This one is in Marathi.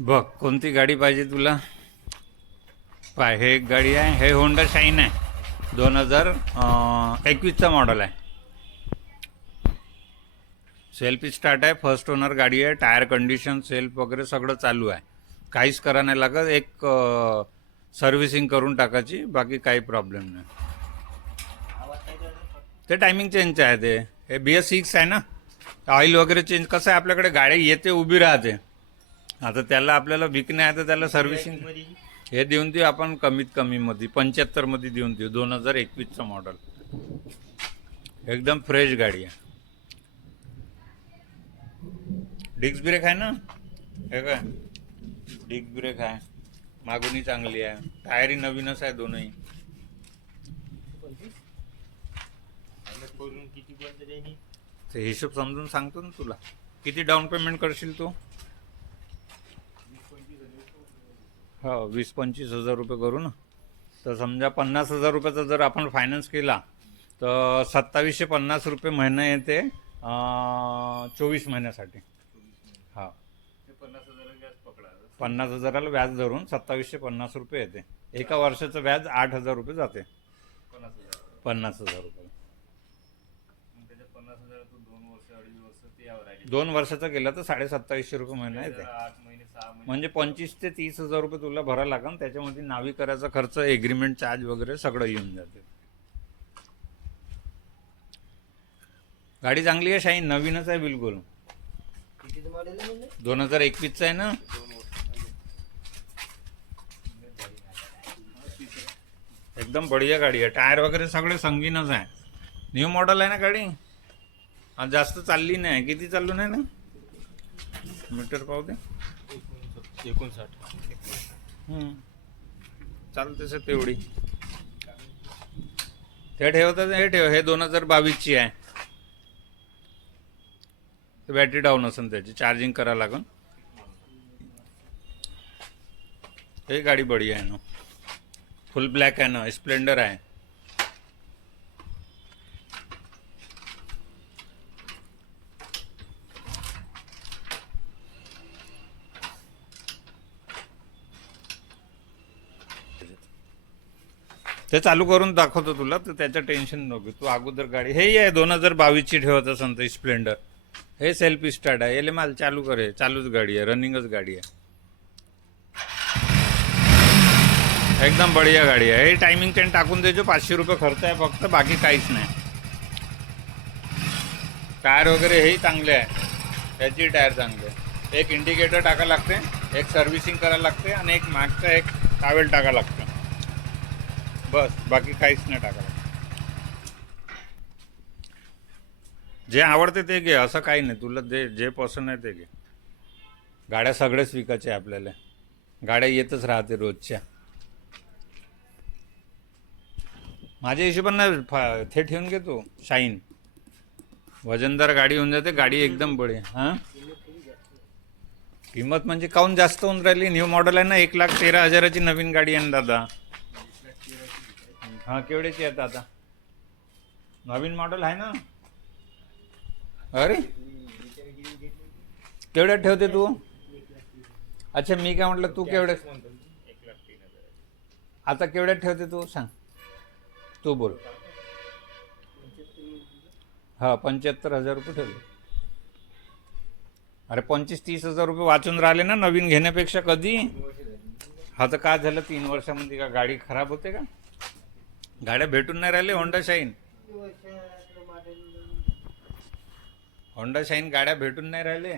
बघ कोणती गाडी पाहिजे तुला. पाय हे एक गाडी आहे, हे होंडा शाईन आहे, 2021चा मॉडल आहे. सेल्फ स्टार्ट आहे, फर्स्ट ओनर गाडी आहे. टायर कंडिशन सेल्फ वगैरे सगळं चालू आहे. काहीच करा नाही लागत. एक सर्व्हिसिंग करून टाकायची, बाकी काही प्रॉब्लेम नाही. ते टायमिंग चेंज आहे. ते हे BS6 आहे ना. ऑइल वगैरे चेंज कसं आहे, आपल्याकडे गाडी येते उभी राहते. आता त्याला आपल्याला विकणे आहे तर त्याला सर्व्हिसिंग हे देऊन देऊ आपण कमीत कमीमध्ये 75 मध्ये देऊन देऊ. 2021चं मॉडल, एकदम फ्रेश गाडी आहे. डिस्क ब्रेक आहे ना, हे काय डिस्क ब्रेक आहे, मागूनही चांगली आहे. टायरही नवीनच आहे दोनही. ते हिशोब समजून सांगतो ना तुला. किती डाऊन पेमेंट करशील तू? हो, 20-25 हजार रुपये करू ना. तर समजा 50,000 रुपयाचा जर आपण फायनान्स केला तर 2750 रुपये महिना येते 24 महिन्यासाठी. हा, 50,000ला व्याज धरून 2750 रुपये येते. एका वर्षाचं व्याज 8,000 रुपये जाते. 50,000 रुपये 2 वर्षाचा केला तर 2750 रुपये महिना येते. म्हणजे 25 ते 30 हजार रुपये तुला भरायला लागेल. त्याच्यामध्ये नावी करायचा खर्च, एग्रीमेंट चार्ज वगैरे सगळं येऊन जाते. गाडी चांगली आहे, शाईन नवीनच आहे बिलकुल. 2021चा आहे ना. एकदम बढिया गाडी आहे. टायर वगैरे सगळे संगीनच आहे. न्यू मॉडेल आहे ना गाडी. जास्त चालली नाही. किती चालू नाही ना, मीटर पाहू दे. 59. चालते सर तेवढी. ते ठेवतात, हे ठेव. हे 2022ची आहे. बॅटरी डाऊन असेल त्याची, चार्जिंग करावं लागेल. हे गाडी बढिया आहे ना, फुल ब्लॅक आहे ना, स्प्लेंडर आहे. ते चालू करून दाखवतो तुला, तर त्याचं टेन्शन नको. तू अगोदर गाडी हे आहे 2022ची ठेवत असेल तर स्प्लेंडर. हे सेल्फ स्टार्ट आहे. एले माल चालू करे, चालूच गाडी आहे, रनिंगच गाडी आहे. एकदम बढिया गाडी आहे. हे टायमिंग चेन टाकून देજો. 500 रुपये खर्च आहे फक्त, बाकी काहीच नाही. टायर वगैरे हेही चांगले आहे. त्याची टायर चांगले आहे. एक इंडिकेटर टाकायला लागते, एक सर्व्हिसिंग करायला लागते, आणि एक मागचा एक टावेल टाकायला लागतं. बस, बाकी काहीच नाही टाकायला. जे आवडते ते घे, असं काही नाही. तुला जे पसंत आहे ते घे. गाड्या सगळेच विकायचे आपल्याला. गाड्या येतच राहते रोजच्या. माझ्या हिशोबानं ते ठेवून घे तू. शाईन वजनदार गाडी होऊन जाते. गाडी एकदम बढिया. हां, किंमत म्हणजे काहून जास्त होऊन राहिली. न्यू मॉडेल आहे ना, 1,13,000ची नवीन गाडी आहे ना दादा. हां, केवढ्याची आहे आता? नवीन मॉडेल आहे ना. अरे केवढ्यात ठेवते तू? अच्छा, मी काय म्हटलं, तू केवढ्यात आता केवढ्यात ठेवते तू? सांग, तू बोल. हा, 75,000 रुपये ठेवले. अरे 25-30 हजार रुपये वाचून राहिले ना नवीन घेण्यापेक्षा. कधी हा तर काय झालं, 3 वर्षामध्ये का गाडी खराब होते का? गाड्या भेटून नाही राहिले. होंडा शाईन गाड्या भेटून नाही राहिले.